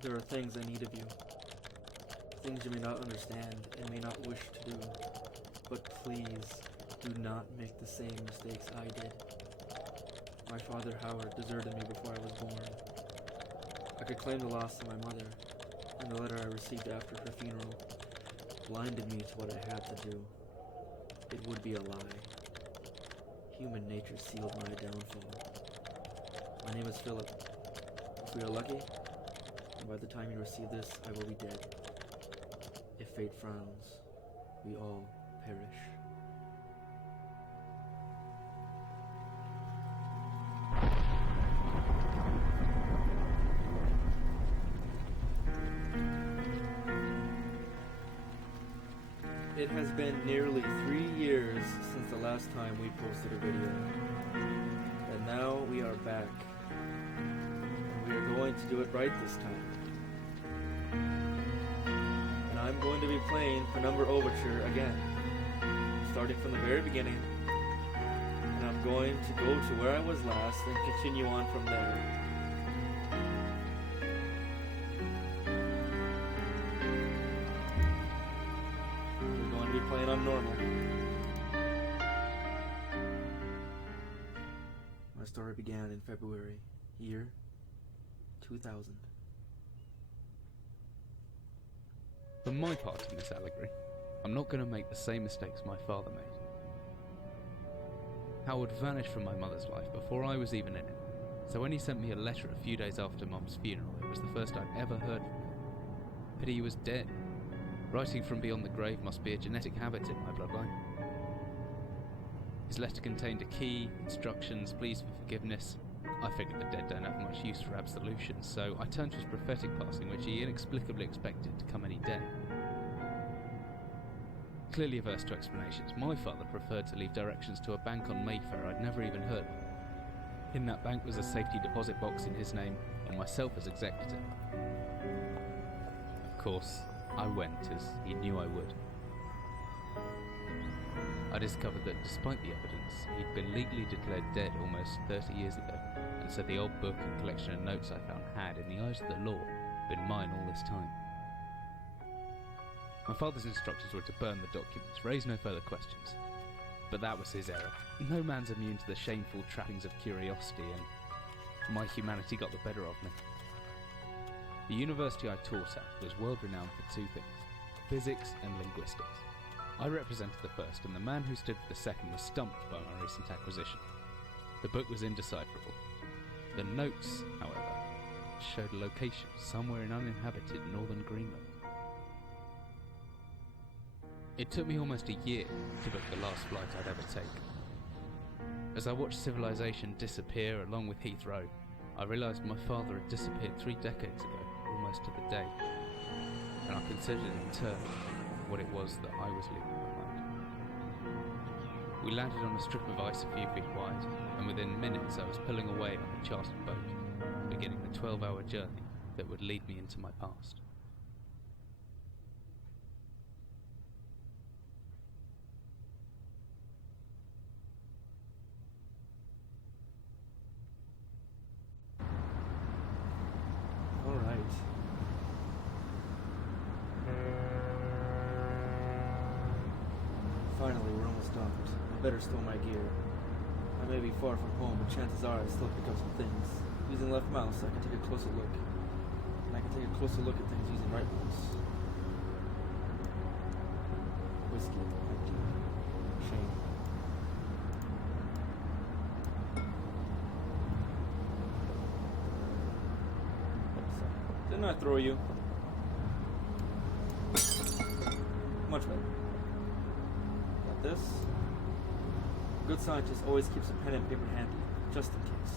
There are things I need of you. Things you may not understand and may not wish to do. But please, do not make the same mistakes I did. My father, Howard, deserted me before I was born. I could claim the loss of my mother, and the letter I received after her funeral blinded me to what I had to do. It would be a lie. Human nature sealed my downfall. My name is Philip. If we are lucky, and by the time you receive this, I will be dead. If fate frowns, we all perish. It has been nearly 3 years since the last time we posted a video. And now we are back. And we are going to do it right this time. And I'm going to be playing Penumbra Overture again. Starting from the very beginning. And I'm going to go to where I was last and continue on from there. Playing on normal. My story began in February, year 2000. For my part in this allegory, I'm not going to make the same mistakes my father made. Howard vanished from my mother's life before I was even in it, so when he sent me a letter a few days after Mum's funeral, it was the first I'd ever heard from him. Pity he was dead. Writing from beyond the grave must be a genetic habit in my bloodline. His letter contained a key, instructions, pleas for forgiveness. I figured the dead don't have much use for absolution, so I turned to his prophetic passing, which he inexplicably expected to come any day. Clearly averse to explanations, my father preferred to leave directions to a bank on Mayfair I'd never even heard of. In that bank was a safety deposit box in his name, and myself as executor. Of course, I went, as he knew I would. I discovered that despite the evidence, he'd been legally declared dead almost 30 years ago, and so the old book and collection of notes I found had, in the eyes of the law, been mine all this time. My father's instructions were to burn the documents, raise no further questions. But that was his error. No man's immune to the shameful trappings of curiosity, and my humanity got the better of me. The university I taught at was world renowned for two things: physics and linguistics. I represented the first, and the man who stood for the second was stumped by my recent acquisition. The book was indecipherable. The notes, however, showed a location somewhere in uninhabited northern Greenland. It took me almost a year to book the last flight I'd ever take. As I watched civilization disappear along with Heathrow, I realised my father had disappeared 3 decades ago, almost to the day, and I considered in turn what it was that I was leaving behind. We landed on a strip of ice a few feet wide, and within minutes I was pulling away on a chartered boat, beginning the 12-hour journey that would lead me into my past. Finally, we're almost docked. I better stow my gear. I may be far from home, but chances are I still pick up some things. Using left mouse, I can take a closer look. And I can take a closer look at things using right mouse. Whiskey, empty. Shame. Didn't I throw you? Much better. Got this. A good scientist always keeps a pen and paper handy, just in case.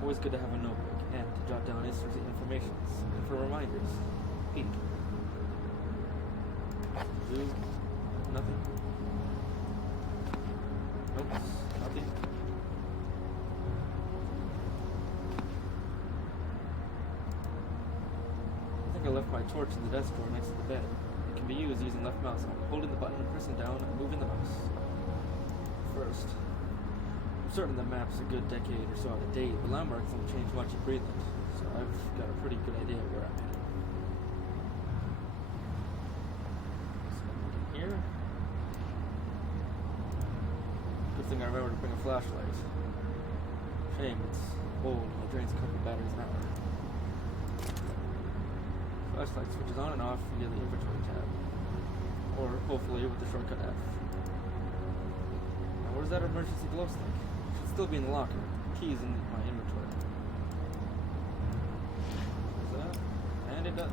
Always good to have a notebook and to jot down instances of information and for reminders. Ink. Zoo. Nothing. Notes. Nothing. I left my torch in the desk drawer next to the bed. It can be used using left mouse, holding the button, pressing down, and moving the mouse. First, certain the map's a good decade or so out of date, but landmarks don't change much in Greenland, so I've got a pretty good idea of where I'm headed. So in here. Good thing I remember to bring a flashlight. Shame it's old and it drains a couple batteries an hour. Flashlight switches on and off via the inventory tab. Or hopefully with the shortcut F. Now where's that emergency glow stick? It should still be in the locker. Keys in my inventory. Does that? And it does.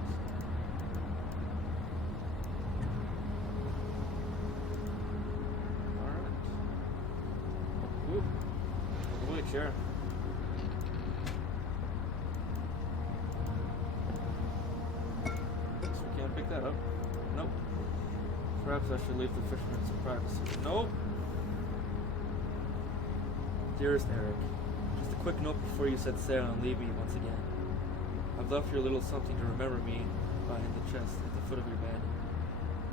Alright. Whoop. Wait, sure. Pick that up. Nope. Perhaps I should leave the fishermen some privacy. Nope. Dearest Eric, just a quick note before you set sail and leave me once again. I've left your little something to remember me behind the chest at the foot of your bed.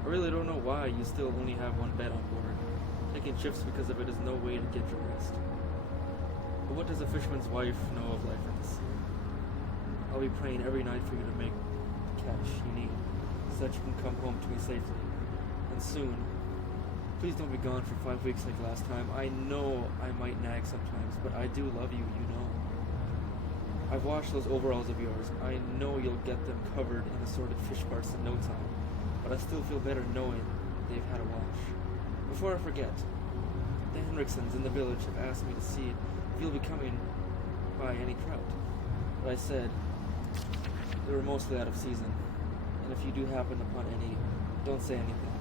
I really don't know why you still only have one bed on board. Taking shifts because of it is no way to get your rest. But what does a fisherman's wife know of life at the sea? I'll be praying every night for you to make the catch you need, so that you can come home to me safely, and soon. Please don't be gone for 5 weeks like last time. I know I might nag sometimes, but I do love you, you know. I've washed those overalls of yours. I know you'll get them covered in assorted fish parts in no time, but I still feel better knowing they've had a wash. Before I forget, the Henriksons in the village have asked me to see if you'll be coming by any trout, but I said they were mostly out of season. And if you do happen upon any, don't say anything.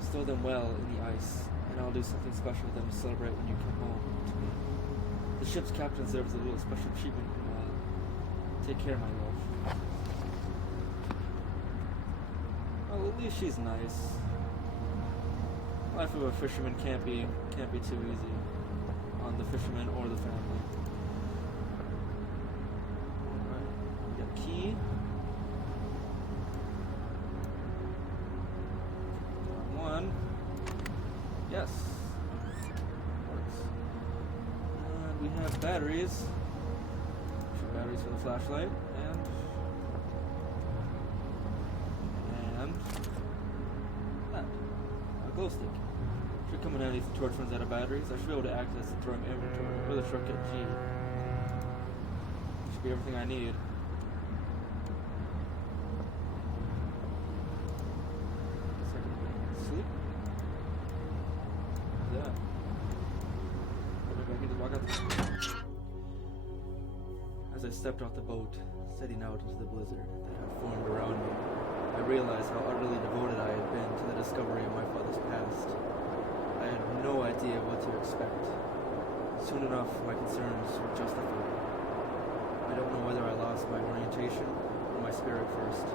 Stow them well in the ice, and I'll do something special with them to celebrate when you come home to me. The ship's captain deserves a little special treatment in a while. Take care, my love. Well, at least she's nice. Life of a fisherman can't be too easy on the fisherman or the family. Alright, we got a key. Yes. Works. And we have batteries. 2 batteries for the flashlight. And that. A glow stick. Should come in handy if the torch runs out of batteries. I should be able to access the drum inventory with a shortcut G. Should be everything I need. Sleep. Yeah. As I stepped off the boat, setting out into the blizzard that had formed around me, I realized how utterly devoted I had been to the discovery of my father's past. I had no idea what to expect. Soon enough, my concerns were justified. I don't know whether I lost my orientation or my spirit first,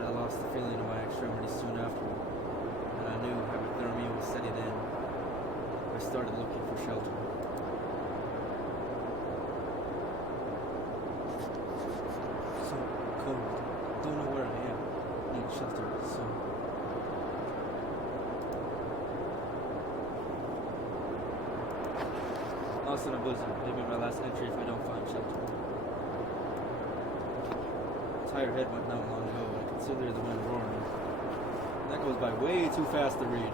but I lost the feeling of my extremities soon after, and I knew hypothermia was setting in. I started looking for shelter. So cold. Don't know where I am. Need shelter soon. Lost in a blizzard. Maybe my last entry if I don't find shelter. Entire head went numb long ago. I could still hear the wind roaring. That goes by way too fast to read.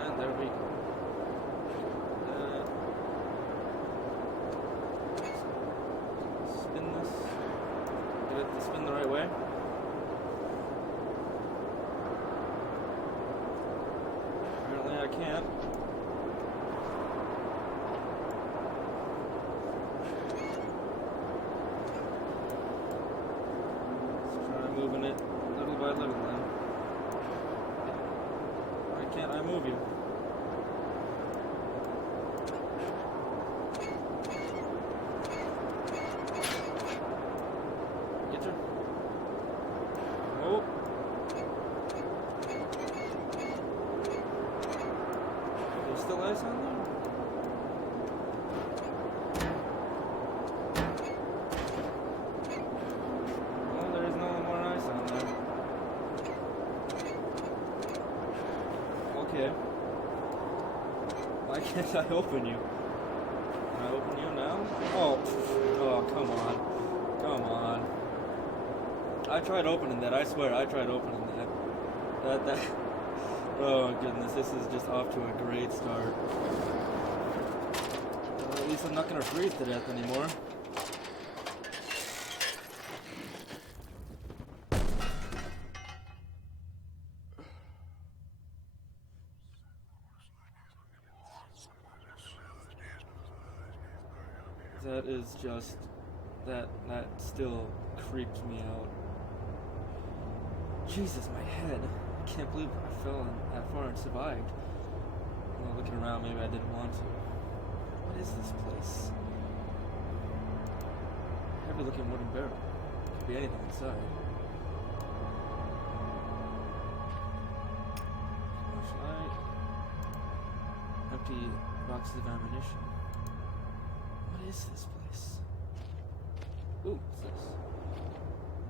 And there we go. Spin this. Get it to spin the right way. Apparently I can't. moving it little by little then. Why can't I move you? Get your... Oh! There's still ice on there? Why can't I open you? Can I open you now? Oh, come on. Come on. I tried opening that, I swear, I tried opening that. Oh goodness, this is just off to a great start. At least I'm not gonna freeze to death anymore. That is just, that still creeps me out. Jesus, my head. I can't believe I fell that far and survived. Well, looking around, maybe I didn't want to. What is this place? Heavy looking wooden barrel. Could be anything inside. Flashlight. Empty boxes of ammunition. What is this place? Ooh, what's this?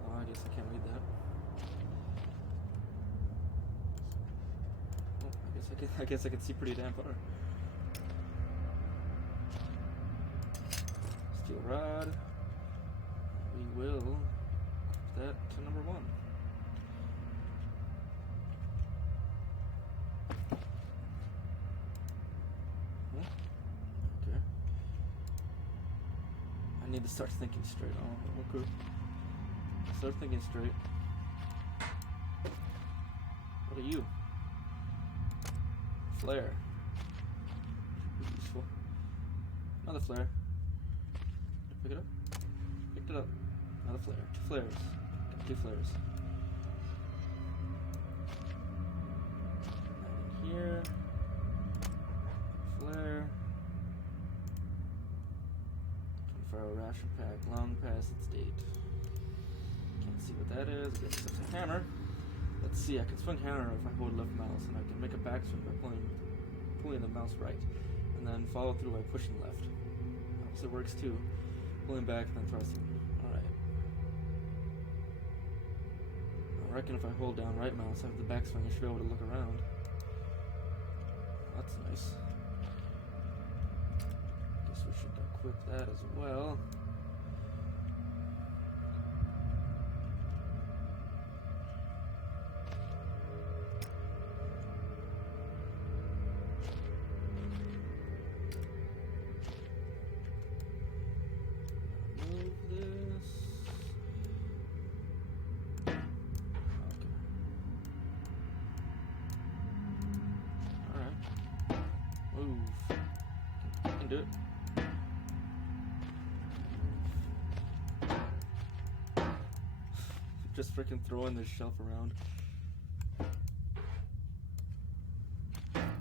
Oh, I guess I can't read that. Oh, I guess I can see pretty damn far. Steel rod. We will put that to number 1. I need to start thinking straight. Oh, okay. Start thinking straight. What are you? Flare. Useful. Another flare. Pick it up. Picked it up. Another flare. 2 flares. Got 2 flares. And here. Flare. For a ration pack, long past its date. Can't see what that is. I guess it's a hammer. Let's see, I can swing hammer if I hold left mouse, and I can make a backswing by pulling the mouse right, and then follow through by pushing left. Opposite works too. Pulling back and then thrusting. Alright. I reckon if I hold down right mouse after the backswing, I should be able to look around. That's nice. Guess we should equip that as well. Move this. Okay. Alright. Move. I can do it. Just freaking throwing this shelf around.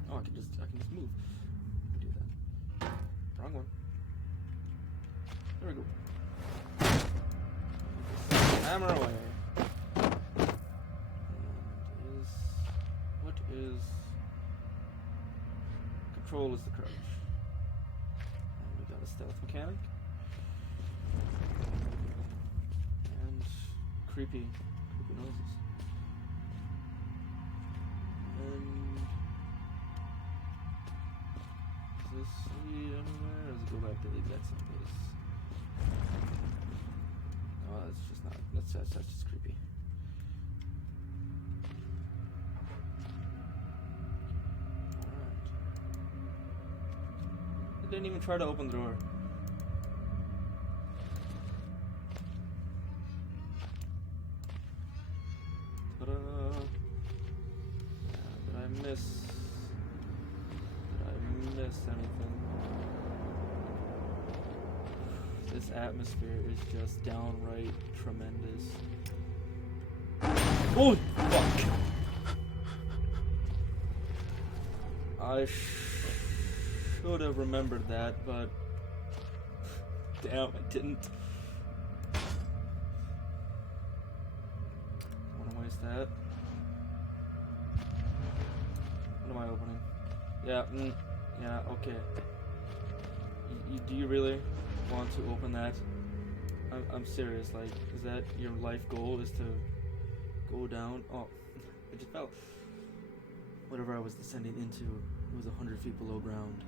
Oh, I can just move. Do that. Wrong one. There we go. Hammer away. And what is control is the crouch. And we got a stealth mechanic. Creepy noises. And does this lead anywhere, or does it go back to the exact same place? Oh, that's just not. That's just creepy. Alright. It didn't even try to open the door. Did I miss anything? This atmosphere is just downright tremendous. Oh, fuck. I should have remembered that, but damn, I didn't. Don't want to waste that. What am I opening? Yeah, yeah, okay. Do you really want to open that? I'm serious, like, is that your life goal, is to go down? Oh, I just fell. Whatever I was descending into, it was 100 feet below ground,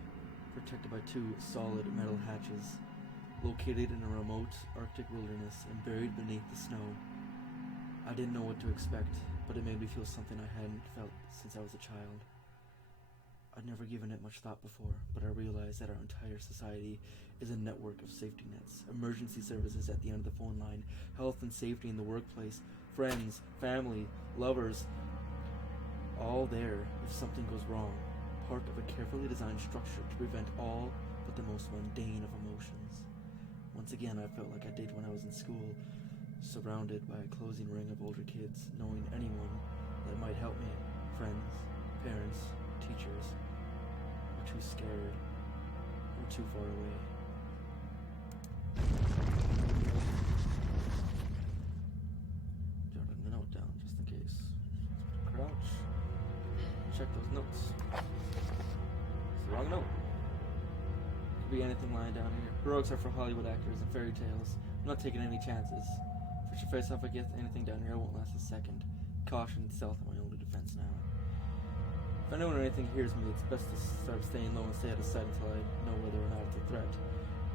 protected by 2 solid metal hatches, located in a remote Arctic wilderness and buried beneath the snow. I didn't know what to expect, but it made me feel something I hadn't felt since I was a child. I'd never given it much thought before, but I realized that our entire society is a network of safety nets, emergency services at the end of the phone line, health and safety in the workplace, friends, family, lovers, all there if something goes wrong, part of a carefully designed structure to prevent all but the most mundane of emotions. Once again, I felt like I did when I was in school, surrounded by a closing ring of older kids, knowing anyone that might help me, friends, parents, teachers, were too scared, or too far away. Jotted a note down just in case. Crouch. Check those notes. It's the wrong note. Could be anything lying down here. Heroics are for Hollywood actors and fairy tales. I'm not taking any chances. If I face off against anything down here, I won't last a second. Caution and stealth are my only defense now. If anyone or anything hears me, it's best to start staying low and stay out of sight until I know whether or not it's a threat.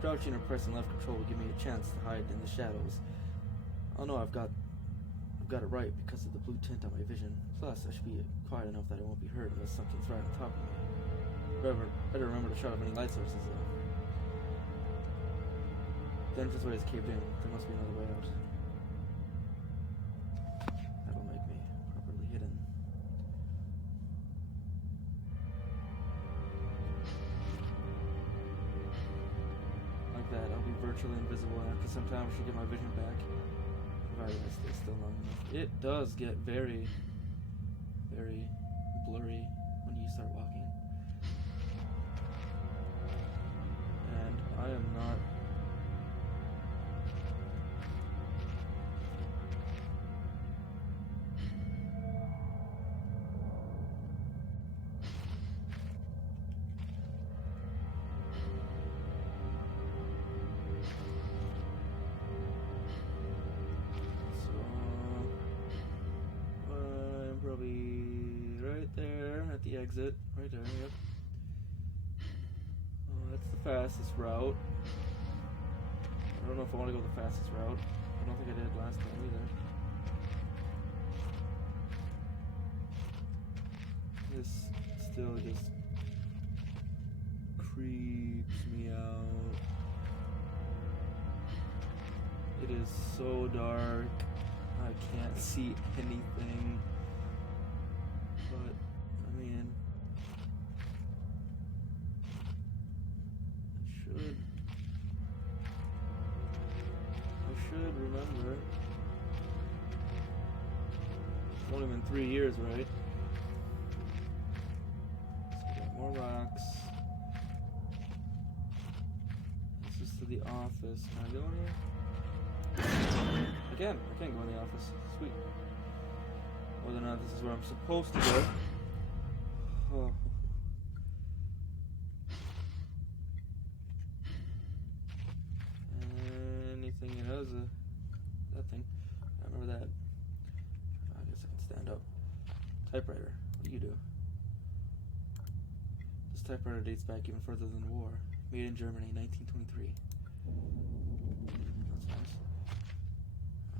Crouching or pressing left control will give me a chance to hide in the shadows. I'll know I've got it right because of the blue tint on my vision. Plus, I should be quiet enough that I won't be heard unless something's right on top of me. Better remember to shut off any light sources, though. The entranceway is caved in. There must be another way out. That'll make me properly hidden. Like that, I'll be virtually invisible, and after some time I should get my vision back. Provided I stay still long enough. It does get very, very blurry when you start walking. And I am not... the exit right there. Yep. Oh, that's the fastest route. I don't know if I want to go the fastest route. I don't think I did last time either. This still just creeps me out. It is so dark. I can't see anything. But I should remember. It's only been 3 years, right? Let's get more rocks. This is to the office. Can I go in here? I can go in the office. Sweet. Whether or not this is where I'm supposed to go. Oh. Anything, you know, is that thing. I remember that. I guess I can stand up. Typewriter. What do you do? This typewriter dates back even further than the war. Made in Germany, 1923. That's nice.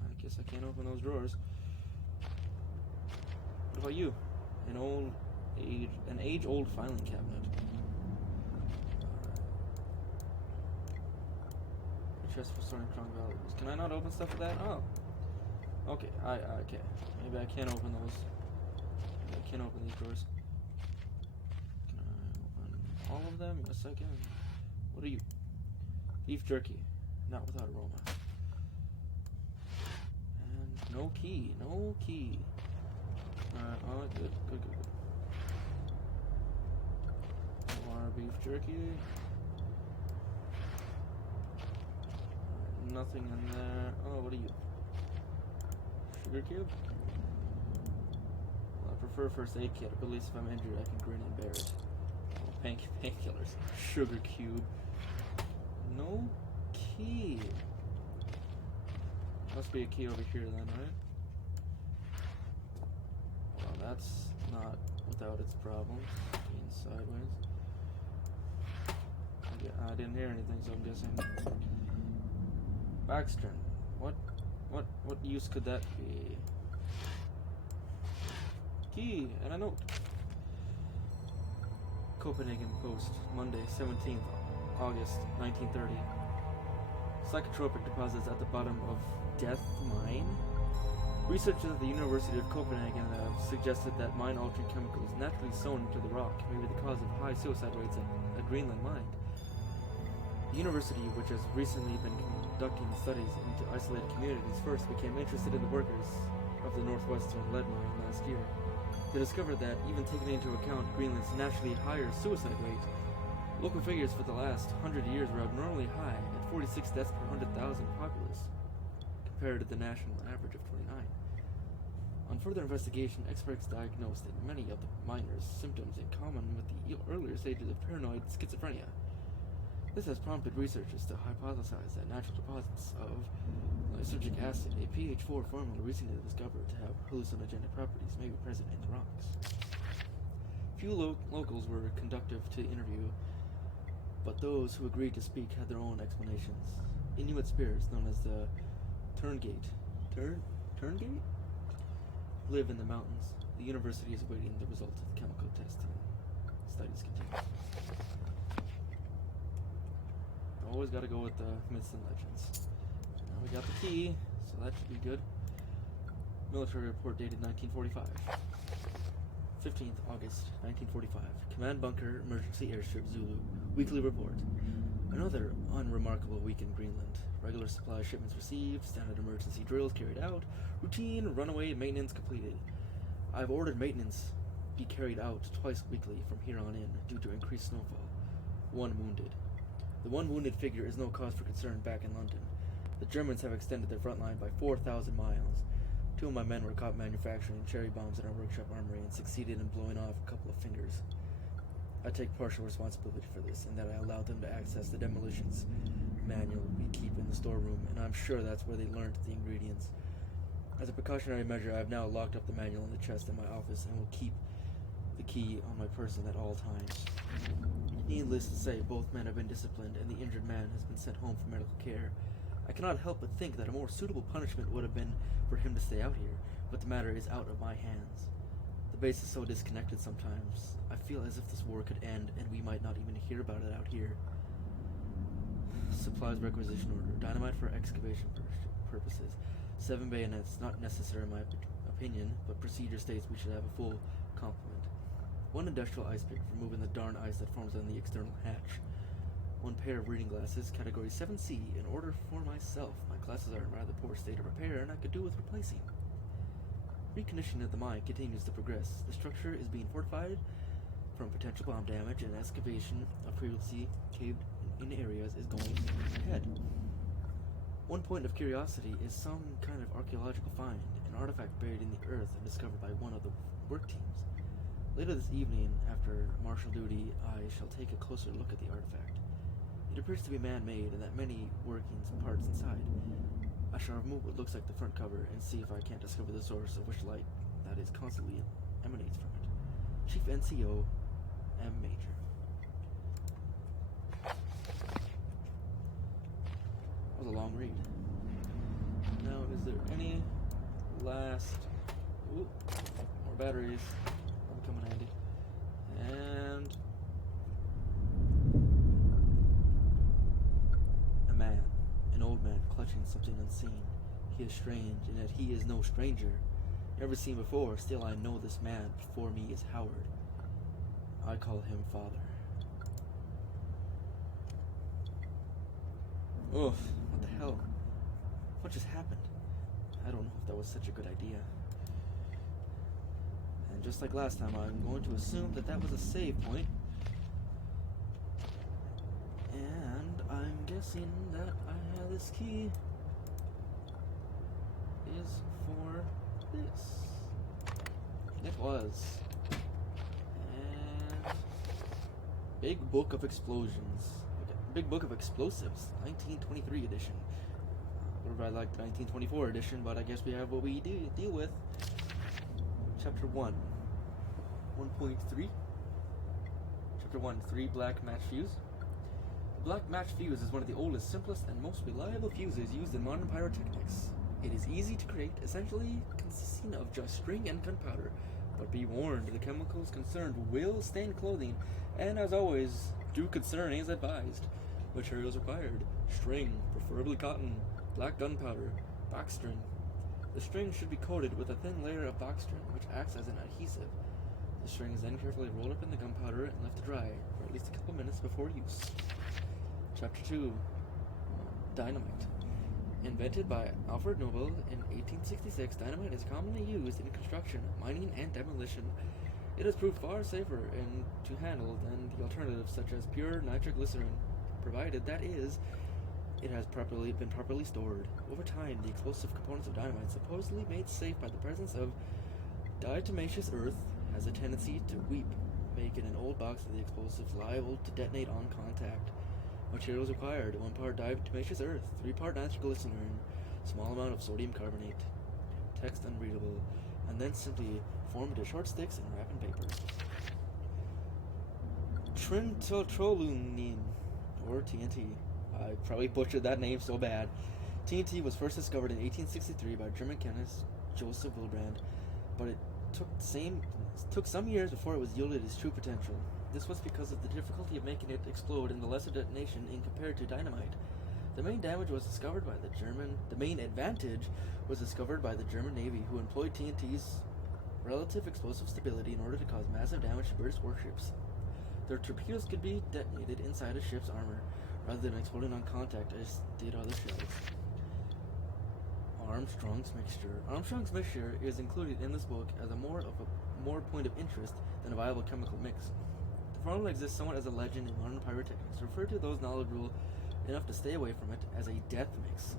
I guess I can't open those drawers. What about you? An age-old filing cabinet. A chest for storing strong valuables. Can I not open stuff with that? Oh. Okay, okay. Maybe I can't open those. Maybe I can't open these drawers. Can I open all of them? Yes, I can. What are you? Beef jerky. Not without aroma. And no key. No key. Alright, oh, good. More beef jerky. Alright, nothing in there. Oh, what are you? Sugar cube? Well, I prefer first aid kit, but at least if I'm injured, I can grin and bear it. Oh, painkillers. Sugar cube. No key. Must be a key over here then, right? Well, that's not without its problems. Being sideways. I didn't hear anything, so I'm guessing. Baxter. What use could that be? Key and a note. Copenhagen Post, Monday, 17th August, 1930. Psychotropic deposits at the bottom of Death Mine. Researchers at the University of Copenhagen have suggested that mine-altering chemicals naturally sown into the rock may be the cause of high suicide rates at Greenland mine. The university, which has recently been conducting studies into isolated communities, first became interested in the workers of the northwestern lead mine last year. They discovered that, even taking into account Greenland's naturally higher suicide rate, local figures for the last 100 years were abnormally high at 46 deaths per 100,000 populace, compared to the national average of 29. On further investigation, experts diagnosed that many of the miners' symptoms in common with the earlier stages of paranoid schizophrenia. This has prompted researchers to hypothesize that natural deposits of lysergic acid, a pH4 formula recently discovered to have hallucinogenic properties, may be present in the rocks. Few locals were conducive to interview, but those who agreed to speak had their own explanations. Inuit spirits, known as the Turngate, live in the mountains. The university is awaiting the results of the chemical testing. Studies continue. Always got to go with the myths and legends. Now we got the key, so that should be good. Military report dated 1945. 15th August 1945. Command bunker, emergency airstrip, Zulu. Weekly report. Another unremarkable week in Greenland. Regular supply shipments received, standard emergency drills carried out, routine runaway maintenance completed. I've ordered maintenance be carried out twice weekly from here on in due to increased snowfall. 1 wounded. The 1 wounded figure is no cause for concern back in London. The Germans have extended their front line by 4,000 miles. 2 of my men were caught manufacturing cherry bombs in our workshop armory and succeeded in blowing off a couple of fingers. I take partial responsibility for this, in that I allowed them to access the demolitions manual we keep in the storeroom, and I'm sure that's where they learned the ingredients. As a precautionary measure, I have now locked up the manual in the chest in my office and will keep the key on my person at all times. Needless to say, both men have been disciplined, and the injured man has been sent home for medical care. I cannot help but think that a more suitable punishment would have been for him to stay out here, but the matter is out of my hands. The base is so disconnected sometimes. I feel as if this war could end, and we might not even hear about it out here. Supplies requisition order. Dynamite for excavation purposes. 7 bayonets, not necessary in my opinion, but procedure states we should have a full complement. 1 industrial ice pick for moving the darn ice that forms on the external hatch. 1 pair of reading glasses, category 7C, in order for myself. My glasses are in rather poor state of repair, and I could do with replacing. Reconditioning of the mine continues to progress. The structure is being fortified from potential bomb damage, and excavation of previously caved-in areas is going ahead. 1 point of curiosity is some kind of archaeological find, an artifact buried in the earth and discovered by one of the work teams. Later this evening, after martial duty, I shall take a closer look at the artifact. It appears to be man-made, and that many workings and parts inside. I shall remove what looks like the front cover and see if I can't discover the source of which light that is constantly emanates from it. Chief NCO, M. Major. That was a long read. Now, is there any last... Ooh, more batteries. That'll come in handy. And... a man. An old man clutching something unseen. He is strange, and yet he is no stranger. Never seen before, still I know this man before me is Howard. I call him Father. Ugh, what the hell? What just happened? I don't know if that was such a good idea. just like last time, I'm going to assume that that was a save point. And I'm guessing that this key is for this. It was. And Big Book of Explosions. Big Book of Explosives, 1923 edition. Would have liked the 1924 edition, but I guess we have what we deal with. Chapter 1. 1.3. Chapter 1, 3 black match fuse. The black match fuse is one of the oldest, simplest, and most reliable fuses used in modern pyrotechnics. It is easy to create, essentially consisting of just string and gunpowder. But be warned, the chemicals concerned will stain clothing, and as always, due concern is advised. Materials required: string, preferably cotton, black gunpowder, box string. The string should be coated with a thin layer of box string, which acts as an adhesive. The string is then carefully rolled up in the gunpowder and left to dry for at least a couple minutes before use. Chapter 2. Dynamite. Invented by Alfred Nobel in 1866, dynamite is commonly used in construction, mining, and demolition. It has proved far safer to handle than the alternatives such as pure nitroglycerin, provided that is, it has been properly stored. Over time, the explosive components of dynamite, supposedly made safe by the presence of diatomaceous earth, has a tendency to weep, making an old box of the explosives liable to detonate on contact. Materials required: 1 part diatomaceous earth, 3 part nitroglycerin, small amount of sodium carbonate. Text unreadable, and then simply form into short sticks and wrap in paper. Trintoltroluene, or TNT. I probably butchered that name so bad. TNT was first discovered in 1863 by German chemist Joseph Wilbrand, but it took some years before it was yielded its true potential. This was because of the difficulty of making it explode and the lesser detonation in compared to dynamite. The main advantage was discovered by the German Navy, who employed TNT's relative explosive stability in order to cause massive damage to British warships. Their torpedoes could be detonated inside a ship's armor, rather than exploding on contact as did other shells. Armstrong's mixture. Armstrong's mixture is included in this book as a more point of interest than a viable chemical mix. The formula exists somewhat as a legend in modern pyrotechnics, referred to those knowledgeable enough to stay away from it as a death mix.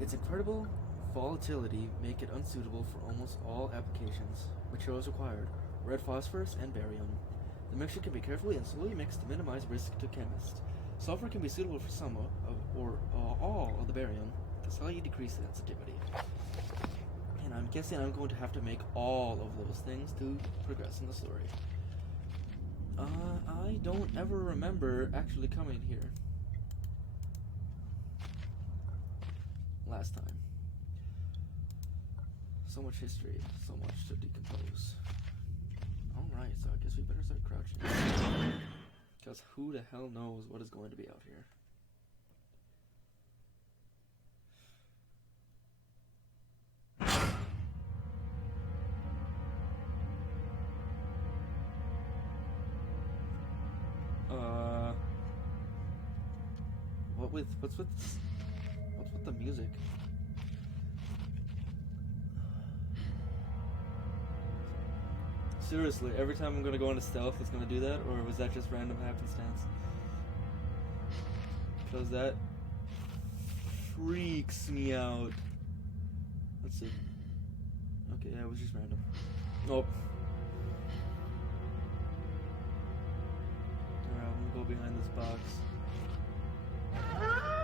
Its incredible volatility make it unsuitable for almost all applications. Materials required: red phosphorus and barium. The mixture can be carefully and slowly mixed to minimize risk to chemists. Sulfur can be suitable for some or all of the barium to slightly decrease sensitivity. And I'm guessing I'm going to have to make all of those things to progress in the story. I don't ever remember actually coming here last time. So much history, so much to decompose. Alright, so I guess we better start crouching. Because who the hell knows what is going to be out here. What's with the music? Seriously, every time I'm gonna go into stealth, it's gonna do that, or was that just random happenstance? Because that freaks me out. Let's see. Okay, yeah, it was just random. Nope. Alright, I'm gonna go behind this box.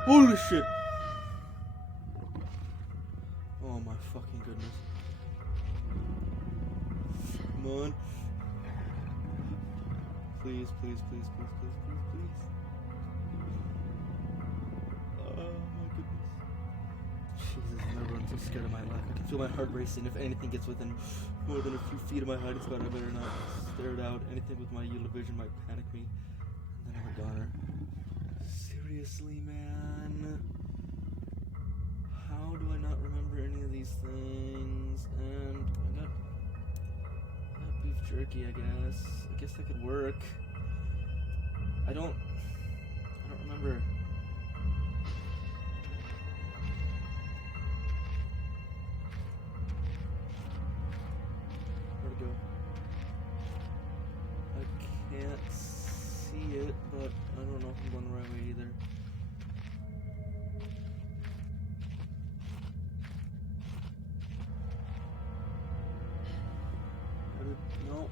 Holy shit! Oh my fucking goodness. Come on. Please, please, please, please, please, please, please. Oh my goodness. Jesus, I've never been so scared of my life. I can feel my heart racing. If anything gets within more than a few feet of my hiding spot, I better not stare it out. Anything with my yield of vision might panic me. And then I'm a goner. Seriously, man. How do I not remember any of these things? And I got beef jerky, I guess. I guess that could work. I don't remember. Where'd it go? No.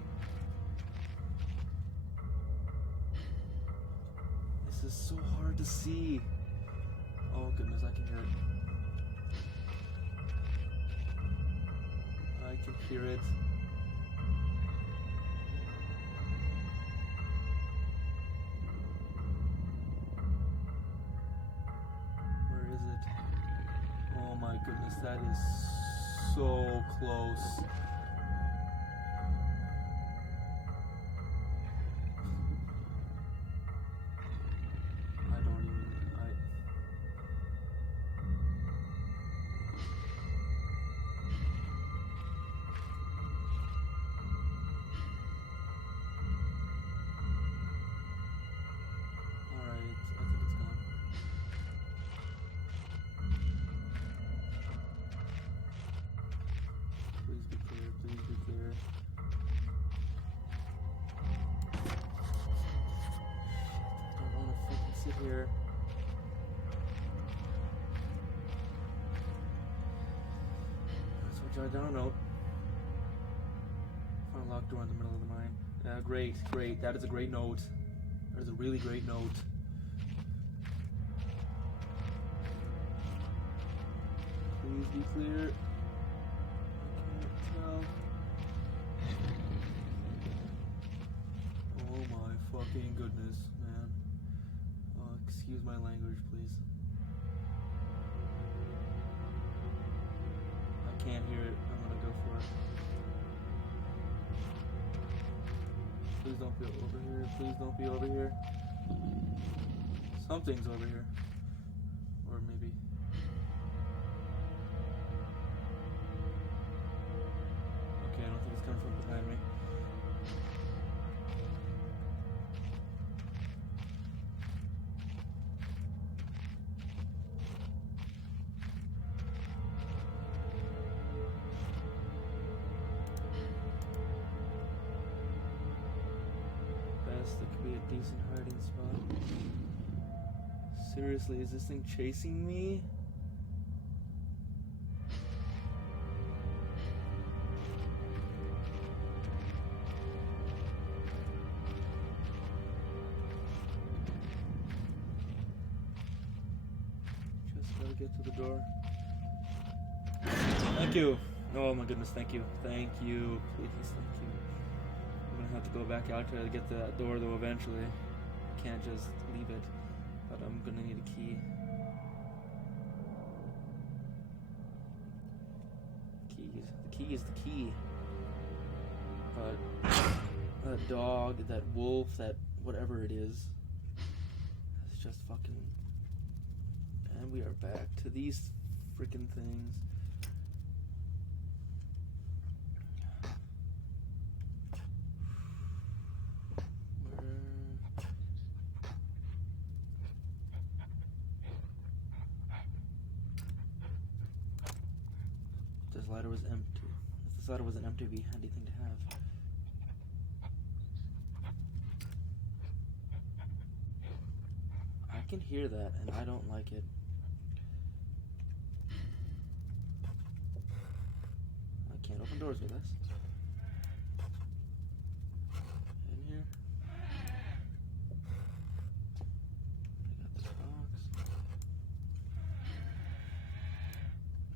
This is so hard to see. Oh goodness, I can hear it. I can hear it. Where is it? Oh my goodness, that is so close. Here. Let's switch our down note. Find a locked door in the middle of the mine. Great, great. That is a great note. That is a really great note. Please be clear. I can't tell. Oh my fucking goodness, man. Excuse my language, please. I can't hear it. I'm gonna go for it. Please don't be over here. Please don't be over here. Something's over here. Or maybe. Okay, I don't think it's coming from behind me. That could be a decent hiding spot. Seriously, is this thing chasing me? Just gotta get to the door. Thank you. Oh my goodness, thank you. Thank you. Please, thank you. I'm gonna have to go back out to get to that door though eventually. I can't just leave it. But I'm gonna need a key. Keys. The key is the key. But that dog, that wolf, that whatever it is, it's just fucking. And we are back to these freaking things. This ladder was empty. If this ladder wasn't empty, it'd be a handy thing to have. I can hear that, and I don't like it. I can't open doors with this. In here. I got this box.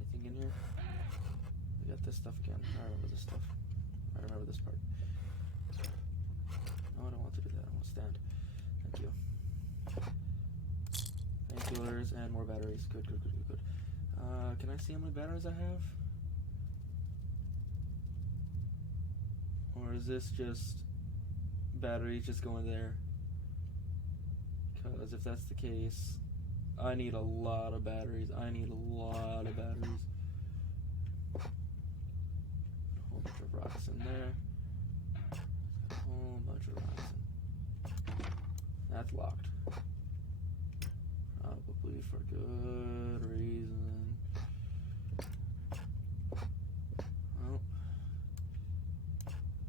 Anything in here? We got this stuff again. I remember this stuff. I remember this part. No, I don't want to do that. I want to stand. Thank you. Painkillers and more batteries. Good, good, good, good, good. Can I see how many batteries I have? Or is this just batteries just going there? Because if that's the case, I need a lot of batteries. I need a lot of batteries. A whole bunch of rocks in there. A whole bunch of rocks in. That's locked. Probably for good reason. Well,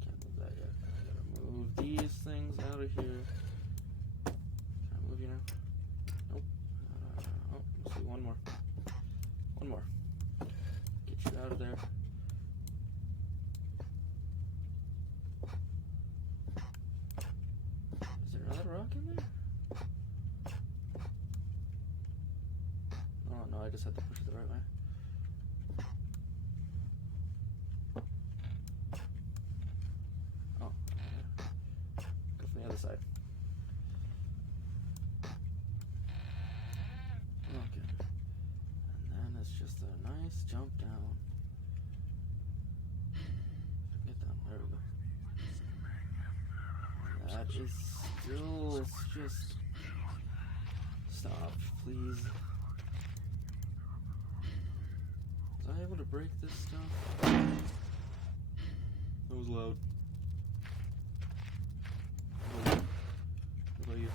can't move that yet. I gotta move these things out of here. Can I move you now? Nope. Oh, let's see, one more. One more. Get you out of there. just have to push it the right way. Oh, go from the other side. Okay. And then it's just a nice jump down. Get down. There we go. That is still, it's just... Stop, please. Was I able to break this stuff? That was loud. What about you?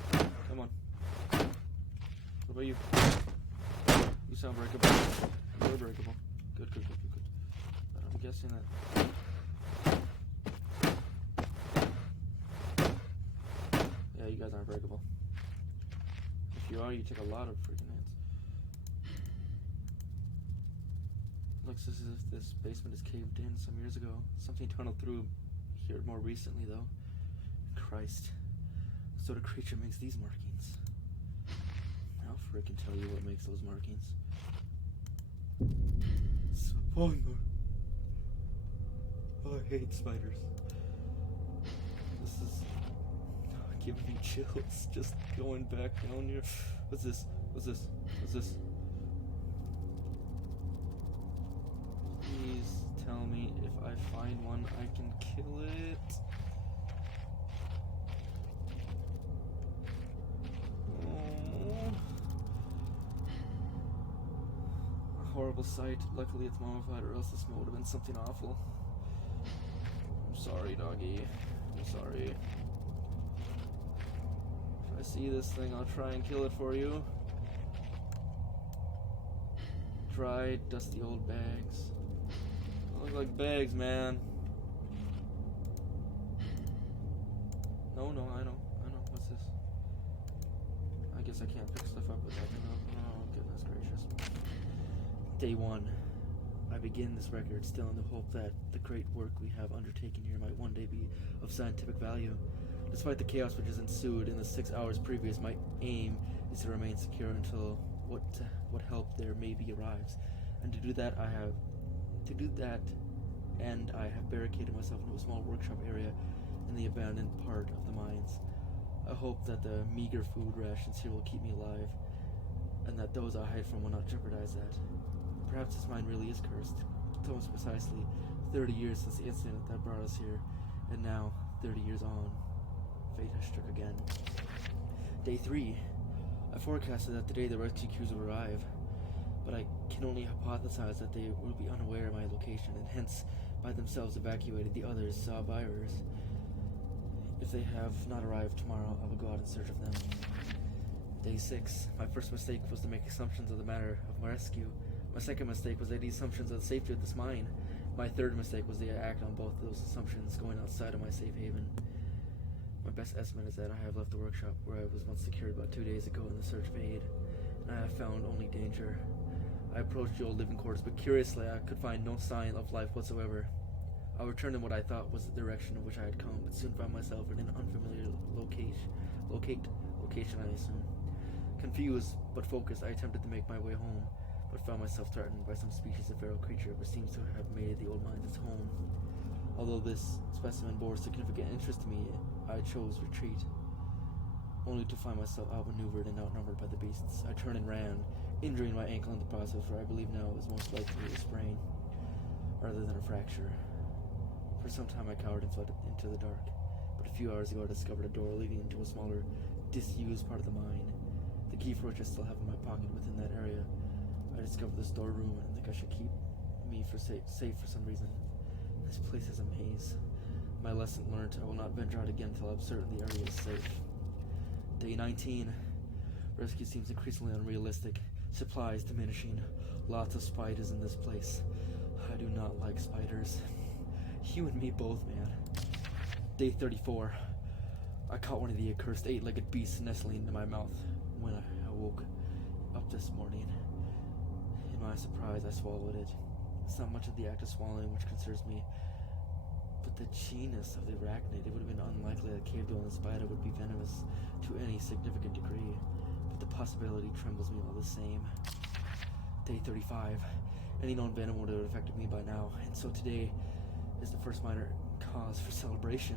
Come on. What about you? You sound breakable. You're breakable. Good. But I'm guessing that... Yeah, you guys aren't breakable. If you are, you take a lot of freaking hits. Looks as if this basement is caved in some years ago. Something tunneled through here more recently, though. Christ. What sort of creature makes these markings? I'll freaking tell you what makes those markings. Spider. Oh, I hate spiders. This is giving me chills just going back down here. What's this? Please tell me if I find one, I can kill it. Oh. A horrible sight. Luckily it's mummified, or else the smell would have been something awful. I'm sorry, doggy. I'm sorry. If I see this thing, I'll try and kill it for you. Dried, dusty old bags. They look like bags, man. No, I know. What's this? I guess I can't pick stuff up with that thing up. Oh, goodness gracious. Day 1. I begin this record still in the hope that the great work we have undertaken here might one day be of scientific value. Despite the chaos which has ensued in the 6 hours previous, my aim is to remain secure until what help there may be arrives. And to do that I have barricaded myself into a small workshop area in the abandoned part of the mines. I hope that the meager food rations here will keep me alive, and that those I hide from will not jeopardize that. Perhaps this mine really is cursed. It's almost precisely 30 years since the incident that brought us here, and now, 30 years on, fate has struck again. Day 3. I forecasted that today the rescue crews will arrive, but I can only hypothesize that they will be unaware of my location, and hence, by themselves evacuated the others, survivors. If they have not arrived tomorrow, I will go out in search of them. Day 6. My first mistake was to make assumptions of the matter of my rescue. My second mistake was the assumptions of the safety of this mine. My third mistake was to act on both of those assumptions, going outside of my safe haven. My best estimate is that I have left the workshop where I was once secured about 2 days ago in the search of aid, and I have found only danger. I approached the old living quarters, but curiously I could find no sign of life whatsoever. I returned in what I thought was the direction in which I had come, but soon found myself in an unfamiliar location, I assume. Confused but focused, I attempted to make my way home, but found myself threatened by some species of feral creature which seems to have made the old mines its home. Although this specimen bore significant interest to me, I chose retreat, only to find myself outmaneuvered and outnumbered by the beasts. I turned and ran, injuring my ankle in the process, for I believe now it was most likely a sprain, rather than a fracture. For some time I cowered and fled into the dark, but a few hours ago I discovered a door leading into a smaller, disused part of the mine, the key for which I still have in my pocket within that area. I discovered the storeroom and think I should keep me safe for some reason. This place is a maze. My lesson learned, I will not venture out again until I'm certain the area is safe. Day 19. Rescue seems increasingly unrealistic. Supplies diminishing. Lots of spiders in this place. I do not like spiders. You and me both, man. Day 34. I caught one of the accursed 8-legged beasts nestling into my mouth when I woke up this morning. In my surprise, I swallowed it. It's not much of the act of swallowing which concerns me, but the genus of the arachnid. It would have been unlikely that a cave-dwelling spider would be venomous to any significant degree, but the possibility trembles me all the same. Day 35. Any known venom would have affected me by now, and so today is the first minor cause for celebration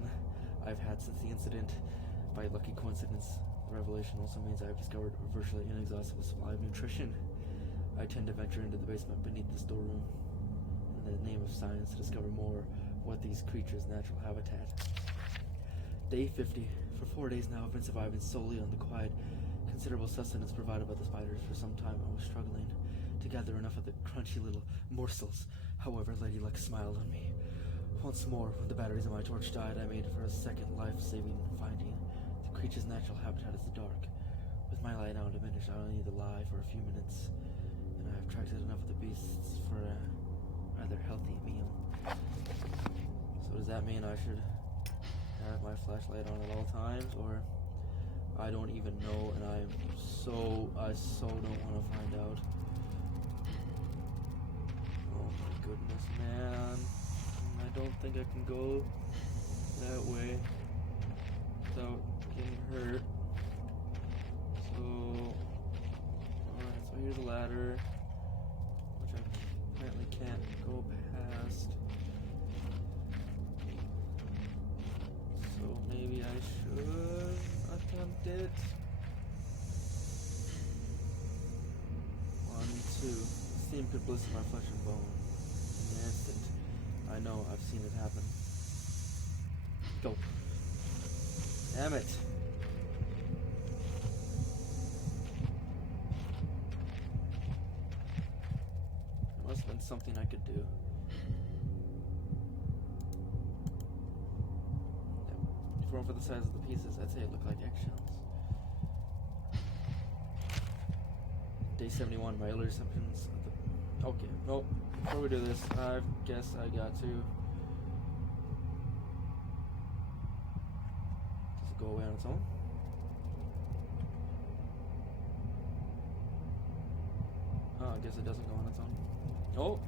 I've had since the incident. By lucky coincidence, the revelation also means I have discovered a virtually inexhaustible supply of nutrition. I tend to venture into the basement beneath the storeroom in the name of science to discover more of what these creatures' natural habitat. Day 50. For 4 days now I've been surviving solely on the quiet, considerable sustenance provided by the spiders. For some time I was struggling to gather enough of the crunchy little morsels. However, Lady Luck smiled on me. Once more, when the batteries of my torch died, I made for a second life-saving finding. The creature's natural habitat is the dark. With my light now diminished, I only need to lie for a few minutes, and I have extracted enough of the beasts for a rather healthy meal. So does that mean I should have my flashlight on at all times, or I don't even know, and I so don't want to find out. Oh my goodness, man. I don't think I can go that way without getting hurt. So, alright, so here's a ladder, which I apparently can't go past. So maybe I should attempt it. 1, 2. This theme could blister my flesh and bone in an instant. I know, I've seen it happen. Go. Damn it. There must have been something I could do. If for the size of the pieces, I'd say it looked like eggshells. Day 71, my earlier assumptions of the... Okay, nope. Before we do this, I guess I got to... Does it go away on its own? Oh, I guess it doesn't go on its own. Oh!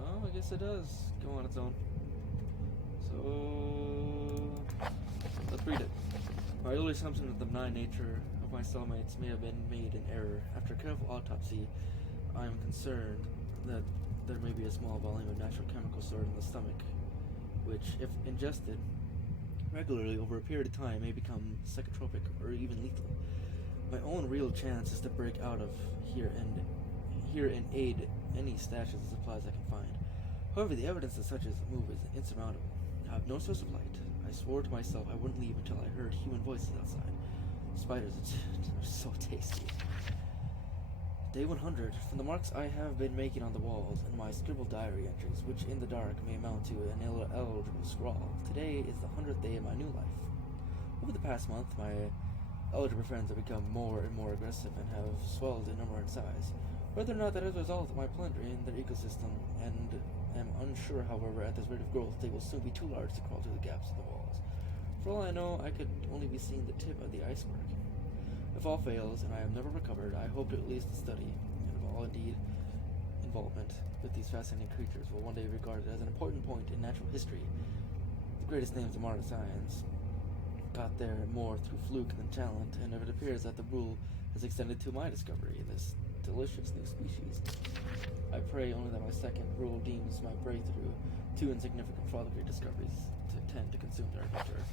Oh, I guess it does go on its own. So... let's read it. My early assumption of the benign nature of my cellmates may have been made in error. After careful autopsy, I am concerned that there may be a small volume of natural chemical stored in the stomach, which, if ingested regularly over a period of time, may become psychotropic or even lethal. My own real chance is to break out of here and aid any stashes of supplies I can find. However, the evidence that such a move is insurmountable. I have no source of light. I swore to myself I wouldn't leave until I heard human voices outside. Spiders are so tasty. Day 100. From the marks I have been making on the walls and my scribbled diary entries, which in the dark may amount to an illegible scrawl, today is the 100th day of my new life. Over the past month, my eligible friends have become more and more aggressive and have swelled in number and size. Whether or not that is a result of my plundering their ecosystem, and am unsure, however, at this rate of growth, they will soon be too large to crawl through the gaps of the walls. For all I know, I could only be seeing the tip of the iceberg. If all fails, and I have never recovered, I hope to at least study, and of all indeed involvement with these fascinating creatures will one day be regarded as an important point in natural history. The greatest names of modern science got there more through fluke than talent, and it appears that the rule has extended to my discovery, this delicious new species. I pray only that my second rule deems my breakthrough too insignificant for other great discoveries to tend to consume their adventure.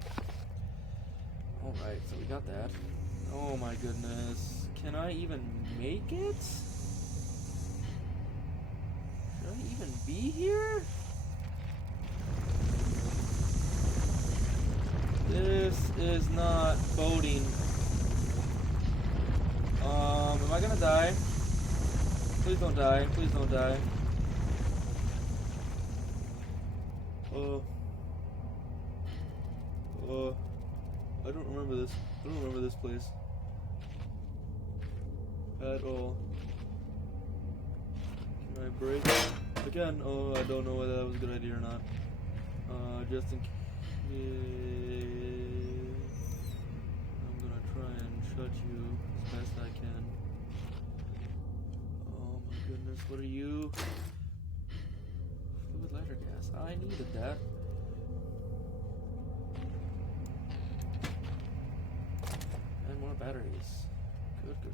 Alright, so we got that. Oh my goodness. Can I even make it? Should I even be here? This is not boding. Am I gonna die? Please don't die. Please don't die. I don't remember this. I don't remember this place at all. Can I break it? Again? Oh, I don't know whether that was a good idea or not. Just in case, I'm gonna try and shut you as best I can. Oh my goodness, what are you? Fluid lighter gas. I needed that. And more batteries. Good.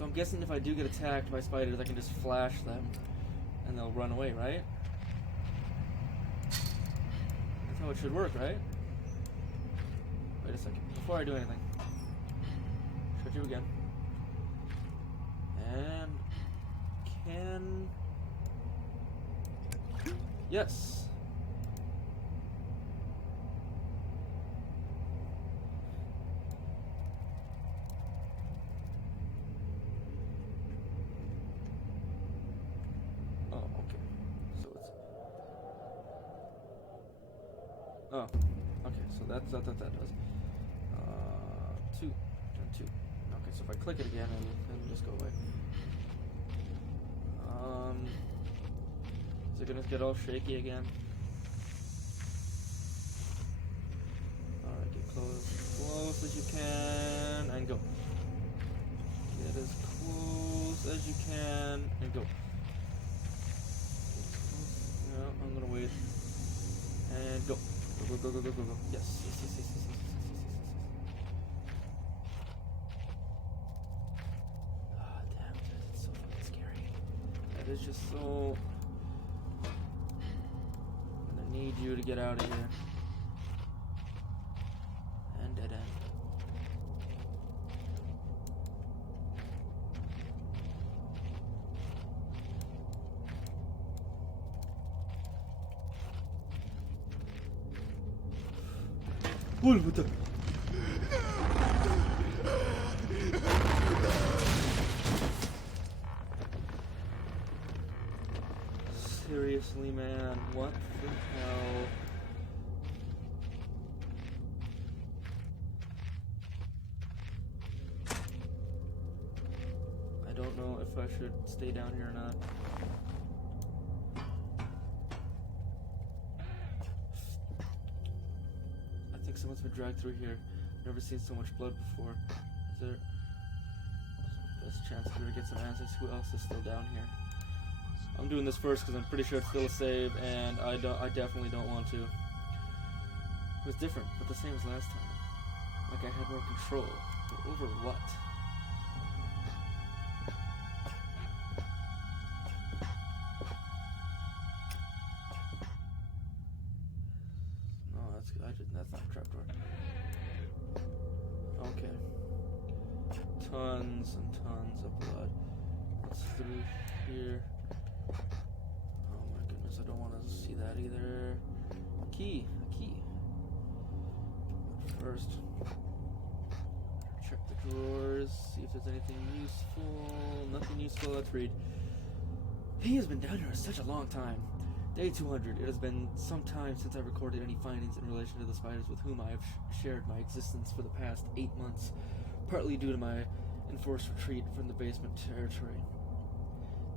So I'm guessing if I do get attacked by spiders, I can just flash them and they'll run away, right? That's how it should work, right? Wait a second. Before I do anything. Shut you again. And can... Yes! Oh, okay. So it's... Oh, okay, so that does. 2 and 2. Okay, so if I click it again, it'll just go away. Is it gonna get all shaky again? Alright, get close as you can, and go. Get as close as you can, and go. No, I'm gonna wait. And go. Go. Yes. Ah, damn, it's so fucking scary. That is just so... I need you to get out of here. And dead end. What the? Seriously, man, what the hell? I don't know if I should stay down here or not. I think someone's been dragged through here. Never seen so much blood before. Is there best chance for me to get some answers? Who else is still down here? I'm doing this first because I'm pretty sure it's still a save, and I definitely don't want to. It was different, but the same as last time. Like I had more control. But over what? No, that's good. That's not a trapdoor. Okay. Tons and tons of blood. What's through here? Oh my goodness, I don't want to see that either. A key. First, check the drawers, see if there's anything useful. Nothing useful, let's read. He has been down here for such a long time. Day 200. It has been some time since I recorded any findings in relation to the spiders with whom I have shared my existence for the past 8 months, partly due to my enforced retreat from the basement territory.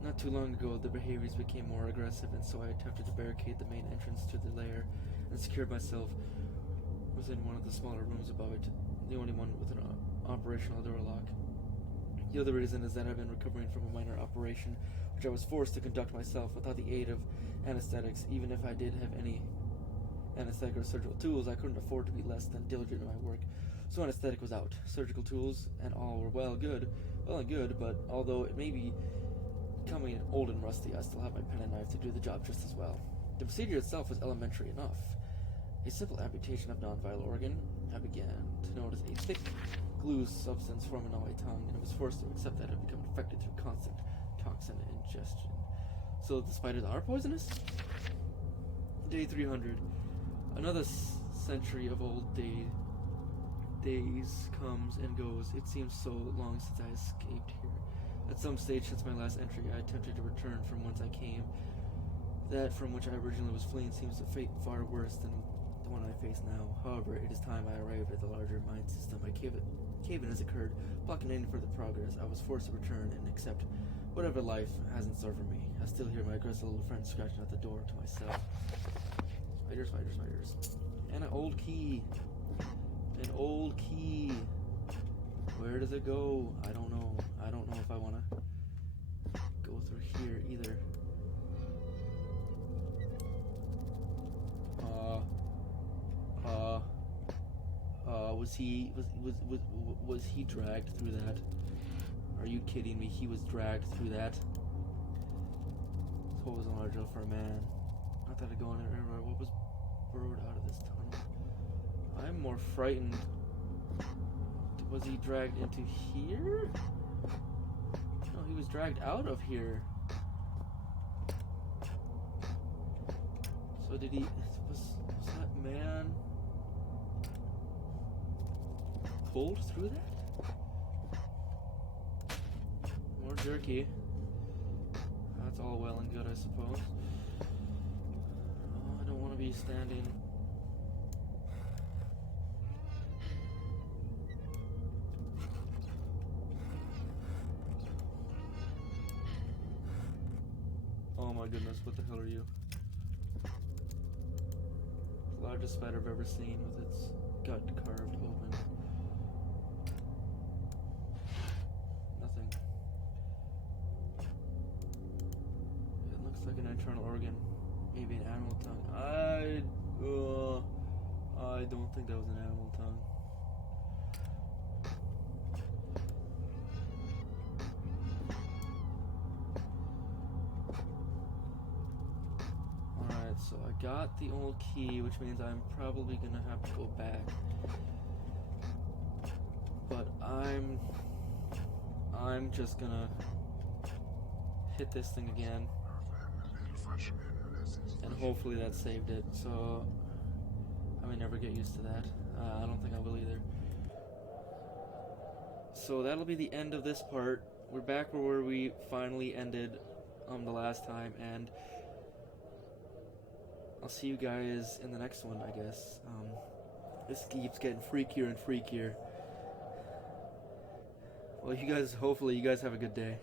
Not too long ago, their behaviors became more aggressive, and so I attempted to barricade the main entrance to the lair and secured myself within one of the smaller rooms above it, the only one with an operational door lock. The other reason is that I've been recovering from a minor operation, which I was forced to conduct myself without the aid of anesthetics. Even if I did have any anesthetic or surgical tools, I couldn't afford to be less than diligent in my work, so anesthetic was out. Surgical tools and all were well and good, but although it may be becoming old and rusty, I still have my pen and knife to do the job just as well. The procedure itself was elementary enough. A simple amputation of non-vital organ. I began to notice a thick glue substance forming on my tongue, and I was forced to accept that it had become infected through constant toxin ingestion. So the spiders are poisonous? Day 300. Another century of old days comes and goes. It seems so long since I escaped here. At some stage since my last entry, I attempted to return from whence I came. That from which I originally was fleeing seems a fate far worse than the one I face now. However, it is time I arrived at the larger mind system. My cave-in has occurred, blocking any further progress. I was forced to return and accept whatever life has in store for me. I still hear my aggressive little friend scratching at the door to my cell. Spiders. And an old key. Where does it go? I don't know. I don't know if I want to go through here either. Was he dragged through that? Are you kidding me? He was dragged through that. This hole was large enough for a man. Not that I go on anywhere. What was burrowed out of this tunnel? I'm more frightened. Was he dragged into here? No, he was dragged out of here. So did he... Was that man pulled through that? More jerky. That's all well and good, I suppose. Oh, I don't want to be standing... Oh my goodness, what the hell are you? The largest spider I've ever seen with its gut carved open. Nothing. It looks like an internal organ. Maybe an animal tongue. I don't think that was an animal tongue. So I got the old key, which means I'm probably gonna have to go back. But I'm just gonna hit this thing again. And hopefully that saved it. So I may never get used to that. I don't think I will either. So that'll be the end of this part. We're back where we finally ended the last time, and I'll see you guys in the next one, I guess. This keeps getting freakier and freakier. Well, hopefully you guys have a good day.